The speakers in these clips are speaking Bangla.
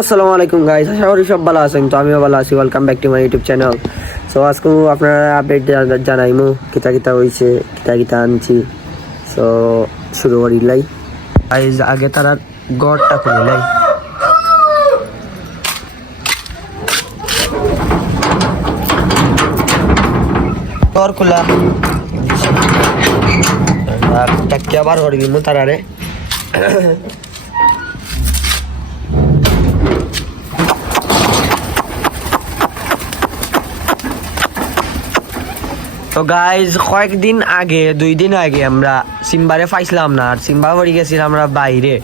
আসসালামু আলাইকুম গাইস, আশা করি সব ভালো আছেন। তো আমিও ভালো আছি। Welcome back to my YouTube channel. So আজকে আপনারা আপডেট জানাইমু কিতা কিতা হয়েছে, কিতা কিতা আনছি। সো শুরু করিলাই গাইস। আগে তারা গড়টা খুলিলাই। গড় খোলা টাকিয়া বার করে দিমু তারারে। তো গাইজ কয়েকদিন আগে 2 দিন আগে আমরা সিম্বারে পাইছিলাম না। আর সিম্বা পড়ে গেছিল আমরা বাইরে,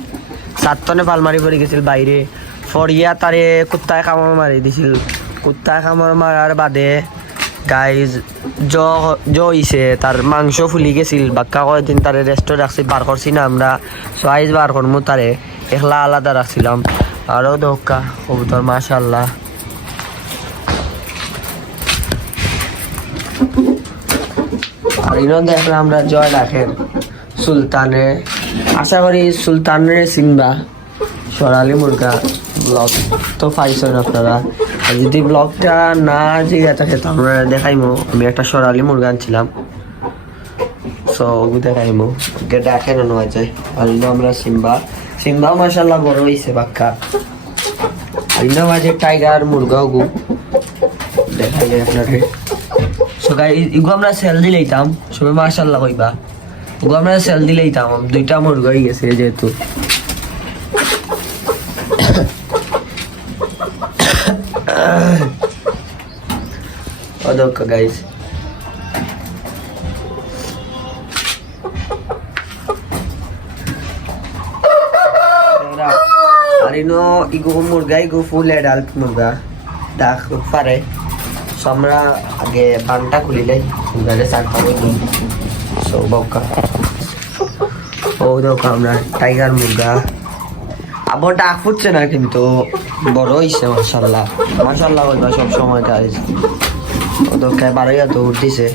সাতনে পালমারি পড়ে গেছিল বাইরে। ফরিয়া তারে কুত্তায় কামড় মারি দিছিল। কুত্তায় কামড় মারার বাদে গাইজ হইছে, তার মাংস ফুলি গেছিল। বাক্কা কয়েকদিন তারে রেস্টে রাখছি, বার করছি না আমরা। সাইজ বার করমু তারে একলা আলাদা রাখছিলাম। আরও দোকা কবুতর মাশাআল্লাহ। আর ইনো দেখলাম আমরা জয় রাখেন সুলতানে। আশা করি সুলতানের সিম্বা সোনালী মুরগা ব্লগ তো পাইছেন আপনারা। আর যদি ব্লগটা না জিগা থাকে তো আমরা দেখাইমো। আমি একটা সোনালী মুরগা আনছিলাম, সো দেখাইমো দেখেন নয় যায়। আর ইনো আমরা সিম্বাও মাশাআল্লাহ বড় হয়েছে বাক্কা। আর ইনো মাঝে টাইগার মুরগাও গু দেখাই যায় আপনাকে। সো গাইস ইগো আমরা সেল দিলেইতাম, সবাই মাশাআল্লাহ কইবা। ইগো আমরা সেল দিলেইতাম, 2টা মুরগা হয়ে গেছে যেহেতু। ওদক গাইস আর ইনো ইগো মুরগা ইগো ফুল অ্যাডাল্ট মুরগা ডাক পারে। আমরা আগে বানটা খুলিলাই সুন্দরে চার পাবো সৌকা। ও দেখো আমরা টাইগার মুরগা আবার ডাক ফুটছে না, কিন্তু বড় হয়েছে মাশাআল্লাহ। মাশাআল্লাহ বলবা সব সময় গাইজ। ও দেখো বারোয়া তো উঠতেছে।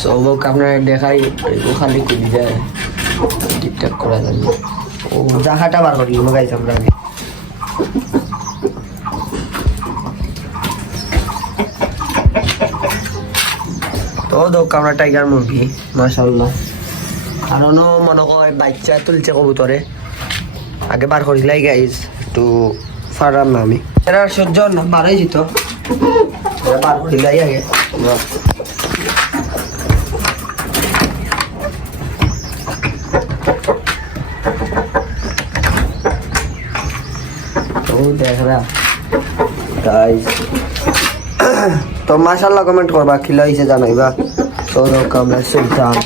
সৌক আপনার দেখাই খালি খুলি যায় ঠিকঠাক করা যাবে। ও জাহাটা বার করি গাইছে আমরা আগে। তো দোক আমরা টাইগার মুরগি মাশাআল্লাহ। কারণও মনে হয় বাচ্চা তুলছে কবুতরে, আগে বার করিলাই গাইজ। একটু ফারাম না আমি এরা সহ্য না বাড়াই যেত, বার করিলাই আগে। তো মাশাআল্লাহ কমেন্ট করবা, খিলা হয়েছে জানাইবা। তো আমরা সুলতান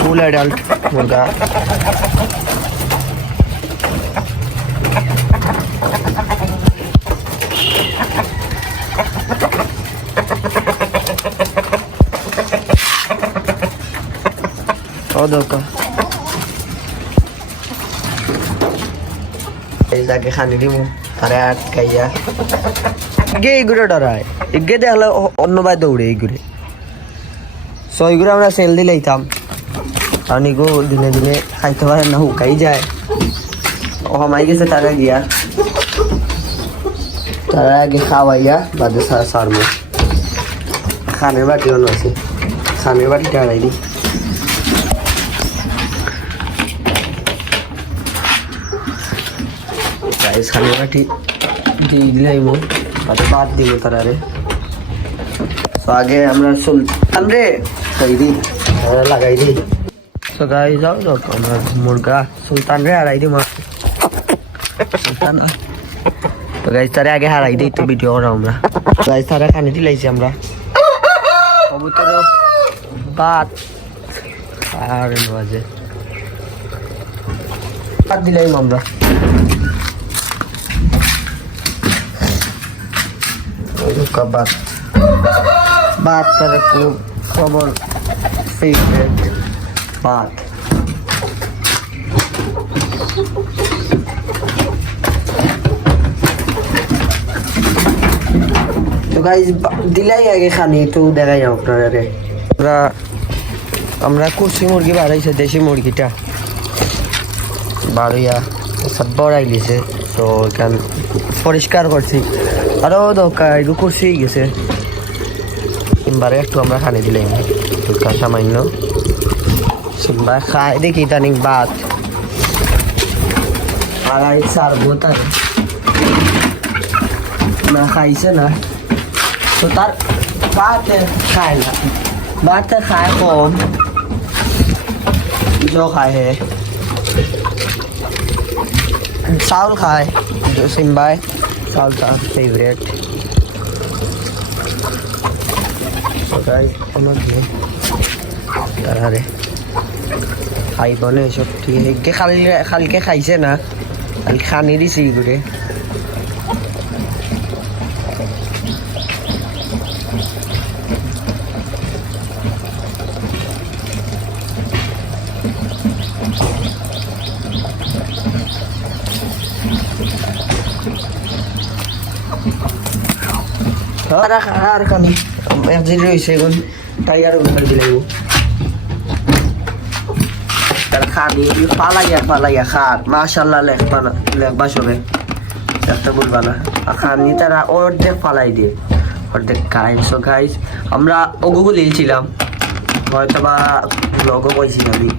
ফুল অ্যাডাল্ট মুরগা। যাকে খানি দিব তারে আটকাইয়া গে এইগুলো ডরায়। এগে দেখলে অন্য বাই দৌড়ে এইগুলো। সো এইগুলো আমরা সেল দিলেইতাম, কারণ এগো দিনে দিনে খাইতে পারে না, হুকাই যায়। ও হামাই গেছে তারা গিয়া, তারা আগে খাওয়াইয়া বাদে সারমো। খানের বাটি অন্য আছে, খানের বাটিটা আড়াই দিই। খানের বাটি দিয়ে দিলাইমো, বাদে বাদ দিব তারারে। তো আগে আমরা সুলতান রে লাগাই দিই। তো গাই যাও আমরা মুরগা সুলতান রে হারাই দিই মাছ সুলতান। তো গাইজ তারে আগে হারাই দিই তো ভিডিও করা আমরা। গাইজ তারা খানি দিলাইছি আমরা কবুতর ভাত আর বাজে ভাত দিলাইম আমরা। ভাত তারা খুব খবর ফেভারিট ভাত। গাইজ দিলাই আগে খানি তো দেখাই আপনারা রে আমরা কুরসি মুরগি বাড়াইছে দেশি মুরগিটা বাড়িয়া সব বড়াই গেছে তো এখান পরিষ্কার করছি আরো দরকার একটু কুরসি গেছে সিম্বারে একটু আমরা খানি দিলাম দুটা সামান্য সিম্বা খায় দেখি তানিক ভাত আড়াই সারবো তার না খাইছে না তো তার ভাত খায় না ভাত খায় কম जो खाए है चावल खाए जो सिम्बाई चावल का फेवरेट খাইব নে সব ঠিক খালকে খাইছে না খালি খানি দিছি ঘুরে আর খানি একদিন রয়েছে এখন তাই আর উঠাই দিলাম তার খানি ফালাইয়া খার মাশাল্লাহ লেখবা সবে একটা বলবা না আর খানি তারা অর্ধেক ফালাই দিয়ে অর্ধেক খাই সো গাইস আমরা ওগুলো লিয়েছিলাম হয়তো বা লগও পাইছি আমি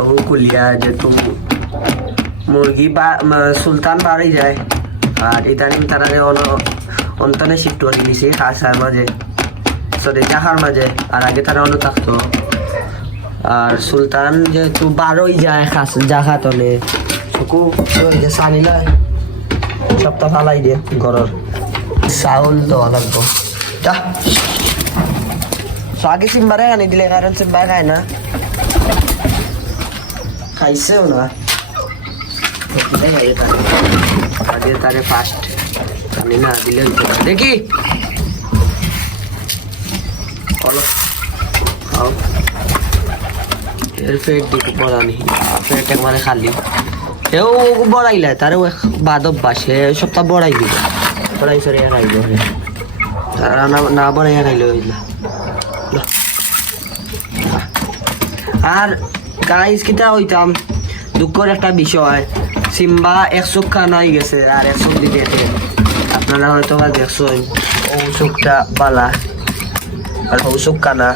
ওগু কুলিয়া যেহেতু মুরগি বা সুলতান বাড়ি যায় আর ইদানিং তারা অন্তনে শিফট করে দিয়েছি খাসার মাঝে সরি জাহার মাঝে আর আগে তারা অন্য থাকতো আর সুলতান যেহেতু বারোই যায় খাস জাহা তলে চকু সানি লয় সপ্তাহ ফালাই দিয়ে ঘরের চাউল দেওয়া লাগবো যা আগে সিম্বারে আনি দিলে কারণ সিম্বাই খায় না খাইছেও না তারে ফার্স্ট জানি না দিলে দেখি বলো খাও এর পেট দিকে পড়ানি পেট একবারে খালি এও বড়াইলে তারও বাদব বাসে সপ্তাহ বড়াই দিব বড়াই সরে খাইল তারা না বড়াই খাইল আর গাইস কিটা হইতাম দুঃখের একটা বিষয় সিম্বা 100 খানাই গেছে আর 100 দিতে আপনারা হয়তো বা দেখছেন ঔষধটা বালা আর ঔষধ কানা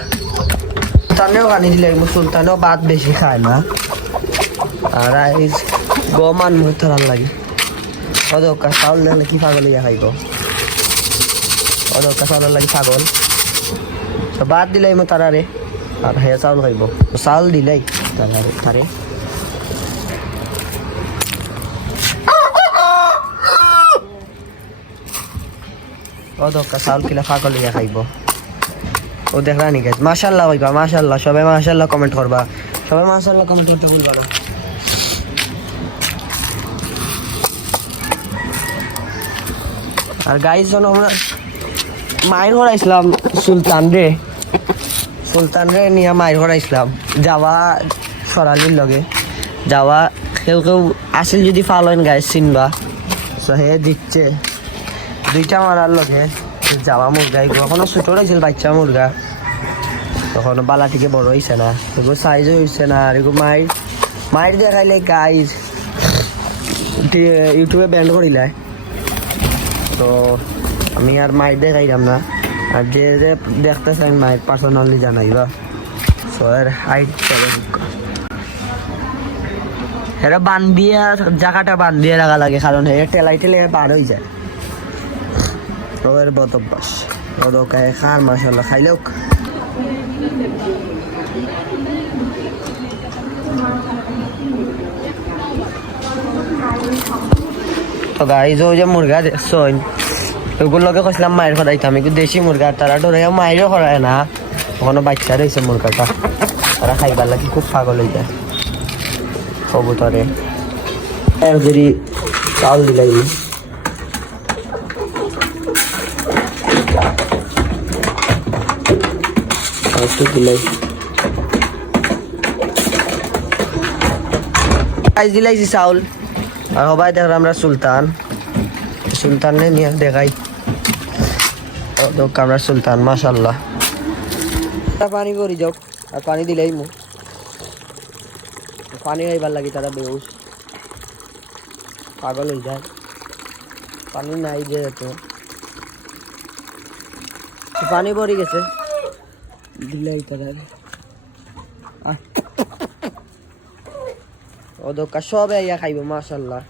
সুলতানেও কানি দিলে সুলতানেও ভাত বেশি খায় না আর গমান মুখ থাকার লাগে অদকা চাউল দিলে কি পাগল ইয়া খাইব অদকা চাউলের লাগে পাগল ভাত দিলাই মো তারারে আর হ্যাঁ চাউল খাইব চাউল দিলাই তারে ও দোকা চাউল কিলা পাগল ইয়া খাইব ও দেখলা নি গাইস মাশাআল্লাহ ভাইবা মাশাআল্লাহ সবাই মাশাআল্লাহ কমেন্ট করবা সবাই মাশাআল্লাহ কমেন্ট করতে ভুলবা না আর গাইস যখন আমরা মায়ের ঘর আইছিলাম সুলতান রে নিয়ে মায়ের ঘর আইছিলাম যাওয়া সরালির লগে যাওয়া কেউ আসিল যদি ফালন গাইস চিনবা সো হে দিচ্ছে দুইটা মারার লগে যাওয়া মুরগা এখনো ছোট রয়েছিল বাচ্চা মুরগা তখন বালা থেকে বড় হয়েছে না এগুলো সাইজও হয়েছে না আর এগুলো মায়ের দেখাইলে গাইজ ইউটিউবে ব্যান্ড করিলাই তো আমি আর মায়ের দেখাইলাম না আর যে দেখতে চাই মায়ের পার্সোনালি জানাইবা সো এর হাইট এরা বান্ধিয়া জায়গাটা বান্ধিয়ে রাখা লাগে কারণ এর টেলাই বার হয়ে যায় ওর বহুত অভ্যাস ওকে খার মাশাআল্লাহ খাইলেও তো গাইজ ওই যে মুরগা দেখছেন ওগুলোকে কইছিলাম মায়ের খরাইতাম একটু দেশি মুরগা তারা ডরে মায়েরও খরায় না ওখানে বাচ্চা রয়েছে মুরগাটা তারা খাইবার লাগে খুব পাগল হয়ে যায় কবুতরে যদি চাউল দিলাই দিলাইছি চাউল আর সবাই দেখলাম আমরা সুলতান নিয়ে দেখাই তো আমরা সুলতান মাশাল্লাহ পানি ভরি যাও আর পানি দিলেই মু পানি খাইবার লাগি তারা বেউস পাগল হয়ে যায় পানি নাই যে তো পানি ভরি গেছে দিলেই তারা ও দোকা সবে ইয়া খাইব মাশাল্লাহ